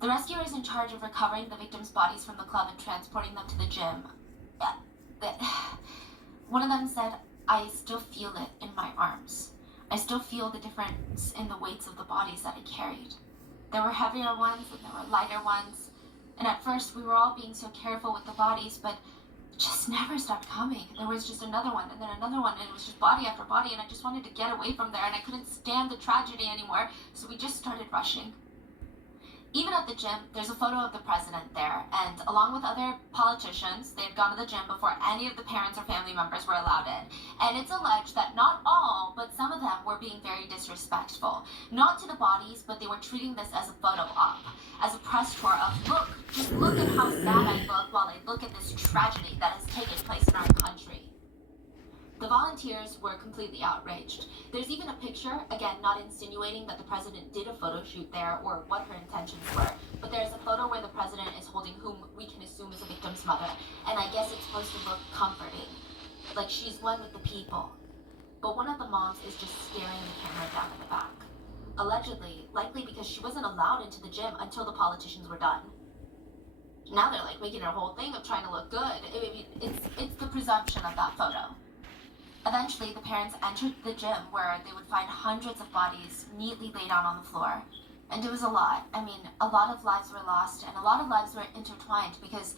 The rescuers in charge of recovering the victims' bodies from the club and transporting them to the gym, uh, one of them said, I still feel it in my arms. I still feel the difference in the weights of the bodies that I carried. There were heavier ones and there were lighter ones. And at first we were all being so careful with the bodies, but it just never stopped coming. There was just another one and then another one, and it was just body after body, and I just wanted to get away from there, and I couldn't stand the tragedy anymore, so we just started rushing. Even at the gym, there's a photo of the president there, and along with other politicians, they had gone to the gym before any of the parents or family members were allowed in. And it's alleged that not all, but some of them were being very disrespectful. Not to the bodies, but they were treating this as a photo op, as a press tour of, look, just look at how sad I look while I look at this tragedy that has taken place in our country. The volunteers were completely outraged. There's even a picture, again, not insinuating that the president did a photo shoot there or what her intentions were, but there's a photo where the president is holding whom we can assume is a victim's mother, and I guess it's supposed to look comforting, like she's one with the people. But one of the moms is just staring the camera down in the back. Allegedly, likely because she wasn't allowed into the gym until the politicians were done. Now they're like making a whole thing of trying to look good. I mean, it's the presumption of that photo. Eventually, the parents entered the gym where they would find hundreds of bodies neatly laid out on the floor. And it was a lot. I mean, a lot of lives were lost and a lot of lives were intertwined because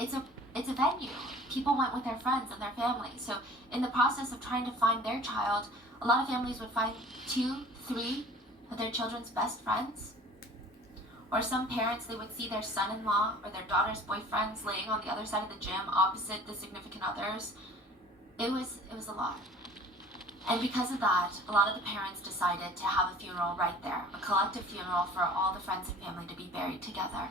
it's a venue. People went with their friends and their families. So in the process of trying to find their child, a lot of families would find 2, 3 of their children's best friends. Or some parents, they would see their son-in-law or their daughter's boyfriends laying on the other side of the gym opposite the significant others. It was a lot. And because of that, a lot of the parents decided to have a funeral right there, a collective funeral for all the friends and family to be buried together.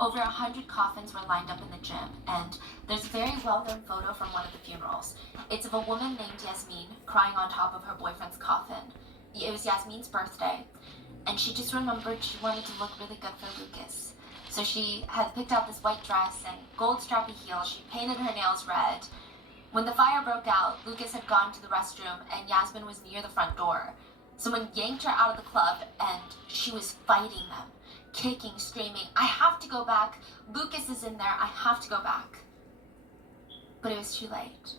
Over 100 coffins were lined up in the gym, and there's a very well-known photo from one of the funerals. It's of a woman named Yasmin crying on top of her boyfriend's coffin. It was Yasmin's birthday, and she just remembered she wanted to look really good for Lucas. So she had picked out this white dress and gold strappy heels. She painted her nails red. When the fire broke out, Lucas had gone to the restroom and Yasmin was near the front door. Someone yanked her out of the club and she was fighting them, kicking, screaming, I have to go back. Lucas is in there. I have to go back. But it was too late.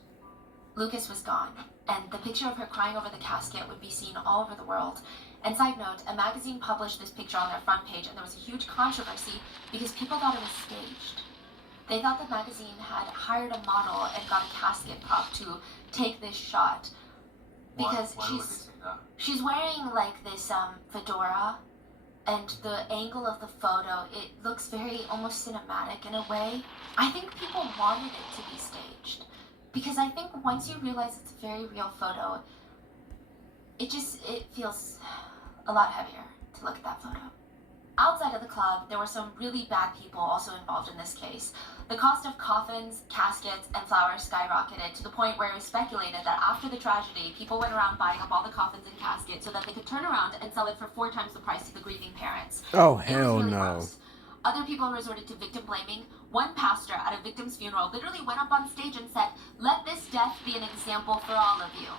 Lucas was gone, and the picture of her crying over the casket would be seen all over the world. And side note, a magazine published this picture on their front page, and there was a huge controversy because people thought it was staged. They thought the magazine had hired a model and got a casket prop to take this shot because why would they say that? She's wearing like this fedora, and the angle of the photo, it looks very almost cinematic in a way. I think people wanted it to be staged because I think once you realize it's a very real photo, it feels a lot heavier to look at that photo. Outside of the club, there were some really bad people also involved in this case. The cost of coffins, caskets, and flowers skyrocketed to the point where it was speculated that after the tragedy, people went around buying up all the coffins and caskets so that they could turn around and sell it for 4 times the price to the grieving parents. Oh, hell no. Gross. Other people resorted to victim blaming. One pastor at a victim's funeral literally went up on stage and said, "Let this death be an example for all of you.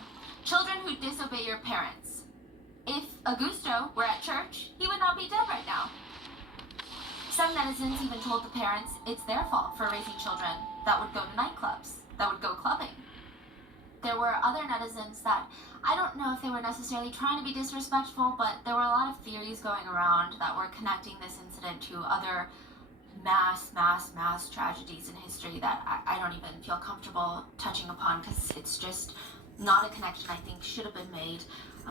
Children who disobey your parents. If Augusto were at church, he would not be dead right now." Some netizens even told the parents it's their fault for raising children that would go to nightclubs, that would go clubbing. There were other netizens that, I don't know if they were necessarily trying to be disrespectful, but there were a lot of theories going around that were connecting this incident to other mass tragedies in history that I don't even feel comfortable touching upon because it's just not a connection I think should have been made.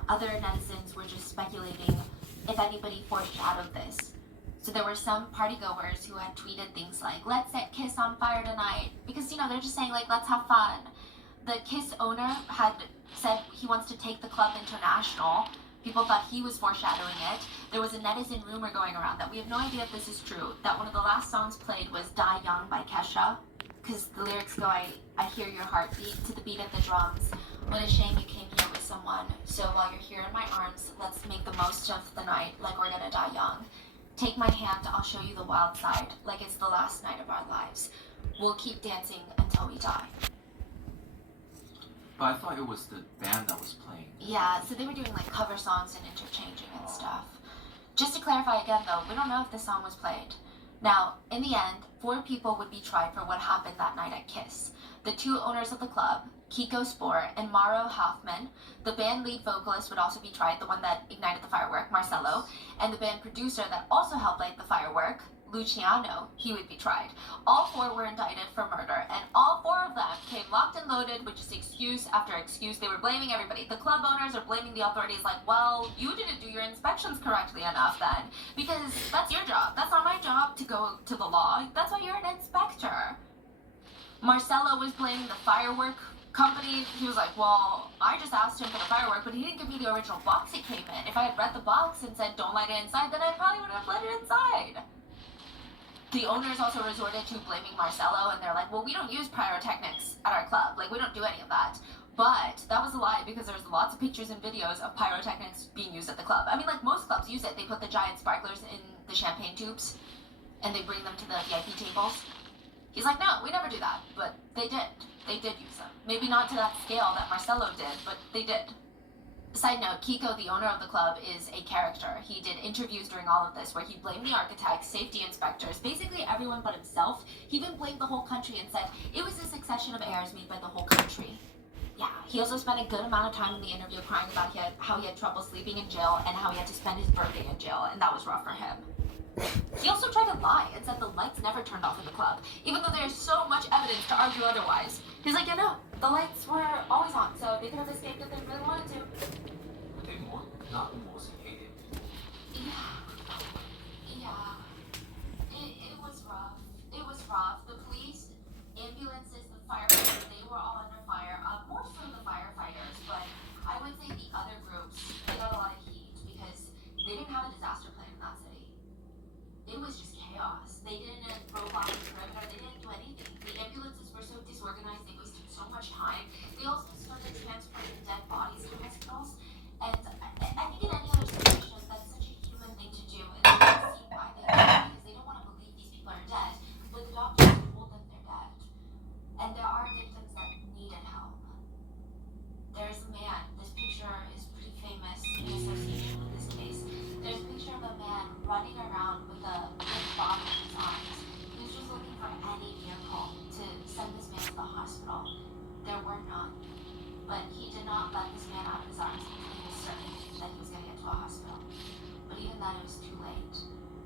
Other netizens were just speculating if anybody foreshadowed this. So there were some partygoers who had tweeted things like, "Let's set Kiss on fire tonight," because, they're just saying, like, let's have fun. The Kiss owner had said he wants to take the club international. People thought he was foreshadowing it. There was a netizen rumor going around that we have no idea if this is true, that one of the last songs played was Die Young by Kesha, because the lyrics go, I hear your heartbeat to the beat of the drums. What a shame you came here with someone. So while you're here in my arms, let's make the most of the night like we're gonna die young. Take my hand, I'll show you the wild side, like it's the last night of our lives. We'll keep dancing until we die. But I thought it was the band that was playing. Yeah, so they were doing like cover songs and interchanging and stuff. Just to clarify again though, we don't know if this song was played. Now, in the end, 4 people would be tried for what happened that night at KISS. The 2 owners of the club, Kiko Spohr and Mauro Hoffman. The band lead vocalist would also be tried, the one that ignited the firework, Marcelo. And the band producer that also helped light the firework, Luciano, he would be tried. All 4 were indicted for murder, and all 4 of them came locked and loaded with just excuse after excuse. They were blaming everybody. The club owners are blaming the authorities like, well, you didn't do your inspections correctly enough then, because that's your job. That's not my job to go to the law. That's why you're an inspector. Marcelo was blaming the firework company. He was like, well, I just asked him for the firework, but he didn't give me the original box it came in. If I had read the box and said don't light it inside, then I probably would have let it inside. The owners also resorted to blaming Marcelo, and they're like, well, we don't use pyrotechnics at our club. Like, we don't do any of that. But that was a lie, because there's lots of pictures and videos of pyrotechnics being used at the club. I mean, like, most clubs use it. They put the giant sparklers in the champagne tubes, and they bring them to the VIP tables. He's like, no, we never do that. But they did. They did use them. Maybe not to that scale that Marcelo did, but they did. Side note, Kiko, the owner of the club, is a character. He did interviews during all of this where he blamed the architects, safety inspectors, basically everyone but himself. He even blamed the whole country and said it was a succession of errors made by the whole country. Yeah, he also spent a good amount of time in the interview crying about how he had trouble sleeping in jail and how he had to spend his birthday in jail, and that was rough for him. He also tried to lie and said the lights never turned off in the club, even though there's so much evidence to argue otherwise. He's like, yeah, no, the lights were always on, so they could have escaped if they really wanted to. They not the most hated people. Yeah. It was rough. It was rough. The police, ambulances, the firefighters, they were all under fire. More so the firefighters, but I would say the other groups, they got a lot of heat because they didn't have a disaster plan in that city. It was just chaos. They didn't roadblock the perimeter. They didn't do anything. The ambulances were so disorganized. They wasted so much time. They also started transporting dead bodies to hospitals. And I think in any other situation, that's such a human thing to do. And I can see why they do it, because they don't want to believe these people are dead. But the doctors told them they're dead. And there are victims that needed help. There's a man. This picture is pretty famous in association with this case. There's a picture of a man running around with a big bomb in his arms. He was just looking for any vehicle to send this man to the hospital. There were none. But he did not let this man out of his arms because he was certain that he was going to get to a hospital. But even then, it was too late.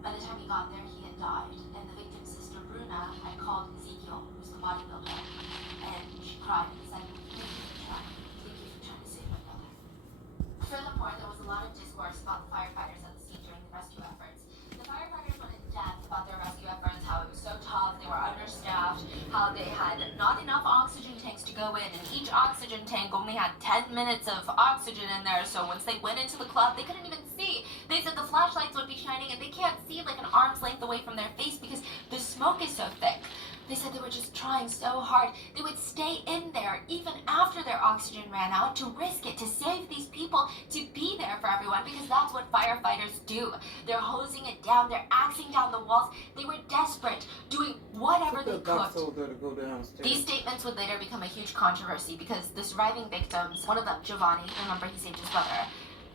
By the time he got there, he had died. And the victim's sister, Bruna, had called Ezekiel, who's the bodybuilder, and she cried and said, thank you for trying. Thank you for trying to save my brother. Furthermore, there was a lot of discourse about the firefighters at the scene during the rescue efforts. The firefighters went in depth about their rescue efforts, how it was so tough, they were understaffed, how they had not enough oxygen tanks to go in, and each oxygen tank only had 10 minutes of oxygen in there, so once they went into the club, they couldn't even see. They said the flashlights would be shining, and they can't see like an arm's length away from their face because the smoke is so thick. They said they were just trying so hard. They would stay in there even after their oxygen ran out to risk it, to save these people, to be there for everyone, because that's what firefighters do. They're hosing it down. They're axing down the walls. They were desperate, doing whatever they could. These statements would later become a huge controversy because the surviving victims, one of them, Giovanni, remember he saved his brother,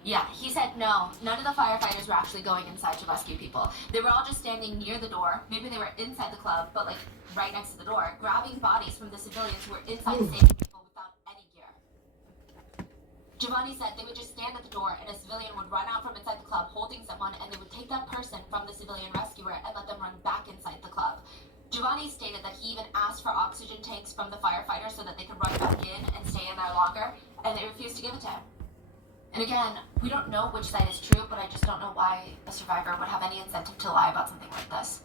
yeah, he said no, none of the firefighters were actually going inside to rescue people. They were all just standing near the door. Maybe they were inside the club, but like right next to the door, grabbing bodies from the civilians who were inside saving people without any gear. Giovanni said they would just stand at the door and a civilian would run out from inside the club holding someone, and they would take that person from the civilian rescuer and let them run back inside the club. Giovanni stated that he even asked for oxygen tanks from the firefighters so that they could run back in and stay in there longer, and they refused to give it to him. And again, we don't know which side is true, but I just don't know why a survivor would have any incentive to lie about something like this.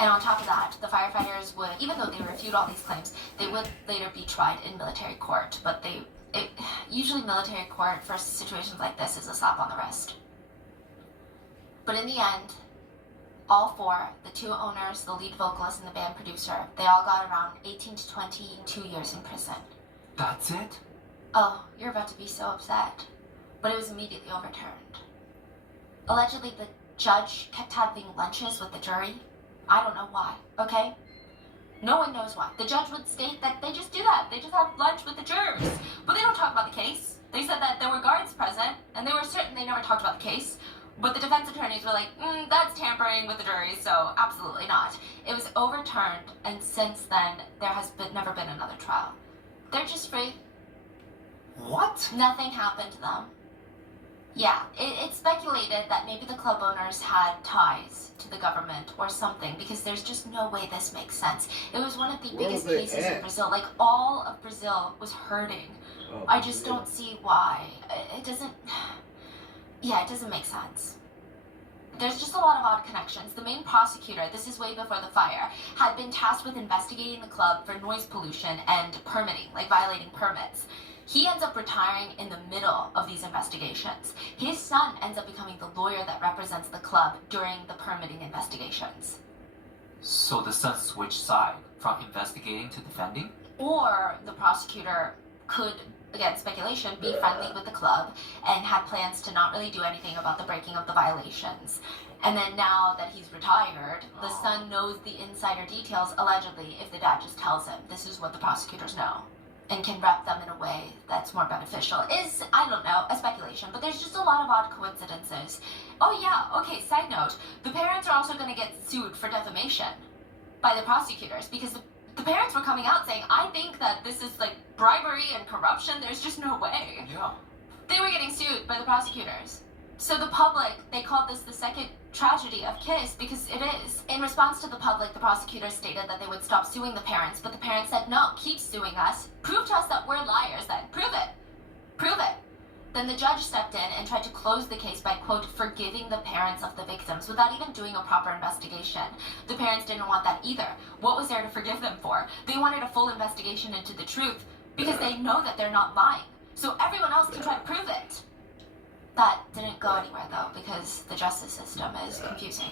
And on top of that, the firefighters would, even though they refute all these claims, they would later be tried in military court, but usually military court for situations like this is a slap on the wrist. But in the end, all 4, the 2 owners, the lead vocalist, and the band producer, they all got around 18 to 22 years in prison. That's it? Oh, you're about to be so upset. But it was immediately overturned. Allegedly, the judge kept having lunches with the jury. I don't know why, okay? No one knows why. The judge would state that they just do that. They just have lunch with the jurors. But they don't talk about the case. They said that there were guards present, and they were certain they never talked about the case. But the defense attorneys were like, that's tampering with the jury, so absolutely not. It was overturned, and since then, there has never been another trial. They're just free. What? Nothing happened to them. Yeah, it's speculated that maybe the club owners had ties to the government or something, because there's just no way this makes sense. It was one of the biggest cases in Brazil. Like, all of Brazil was hurting. I just don't see why. It doesn't... Yeah, it doesn't make sense. There's just a lot of odd connections. The main prosecutor, this is way before the fire, had been tasked with investigating the club for noise pollution and permitting, like violating permits. He ends up retiring in the middle of these investigations. His son ends up becoming the lawyer that represents the club during the permitting investigations. So the son switched side from investigating to defending? Or the prosecutor could, again, speculation, be friendly with the club and had plans to not really do anything about the breaking of the violations. And then now that he's retired, the son knows the insider details, allegedly, if the dad just tells him this is what the prosecutors know, and can rep them in a way that's more beneficial. Is, I don't know, a speculation, but there's just a lot of odd coincidences. Oh yeah, okay, side note, the parents are also going to get sued for defamation by the prosecutors, because the parents were coming out saying, I think that this is like bribery and corruption, there's just no way. Yeah. They were getting sued by the prosecutors. So the public, they called this the second tragedy of KISS, because it is. In response to the public, the prosecutors stated that they would stop suing the parents, but the parents said, no, keep suing us. Prove to us that we're liars then. Prove it. Prove it. Then the judge stepped in and tried to close the case by, quote, forgiving the parents of the victims without even doing a proper investigation. The parents didn't want that either. What was there to forgive them for? They wanted a full investigation into the truth because they know that they're not lying. So everyone else can try to prove it. That didn't go anywhere, though, because the justice system is confusing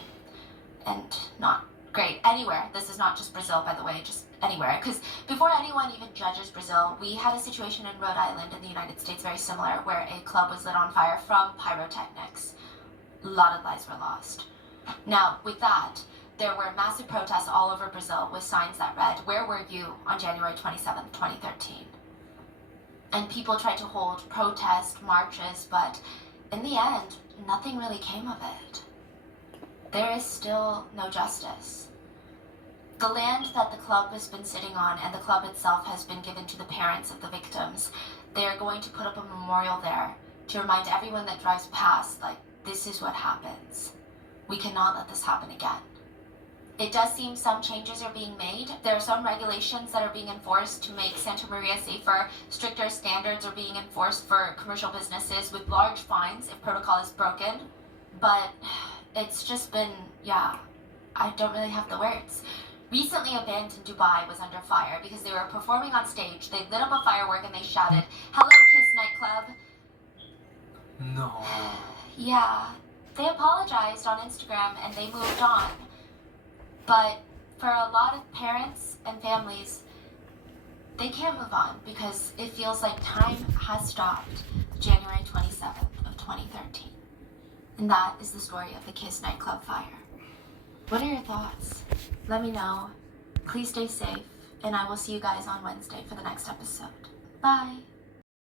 and not great. Anywhere. This is not just Brazil, by the way, just anywhere. Because before anyone even judges Brazil, we had a situation in Rhode Island in the United States very similar, where a club was lit on fire from pyrotechnics. A lot of lives were lost. Now, with that, there were massive protests all over Brazil with signs that read, "Where were you on January 27th, 2013? And people tried to hold protest marches, but in the end, nothing really came of it. There is still no justice. The land that the club has been sitting on and the club itself has been given to the parents of the victims. They are going to put up a memorial there to remind everyone that drives past, like, this is what happens. We cannot let this happen again. It does seem some changes are being made. There are some regulations that are being enforced to make Santa Maria safer. Stricter standards are being enforced for commercial businesses with large fines if protocol is broken. But it's just been, yeah, I don't really have the words. Recently, a band in Dubai was under fire because they were performing on stage. They lit up a firework and they shouted, "Hello, Kiss Nightclub." No. Yeah, they apologized on Instagram and they moved on. But for a lot of parents and families, they can't move on because it feels like time has stopped January 27th of 2013. And that is the story of the Kiss nightclub fire. What are your thoughts? Let me know. Please stay safe, and I will see you guys on Wednesday for the next episode. Bye!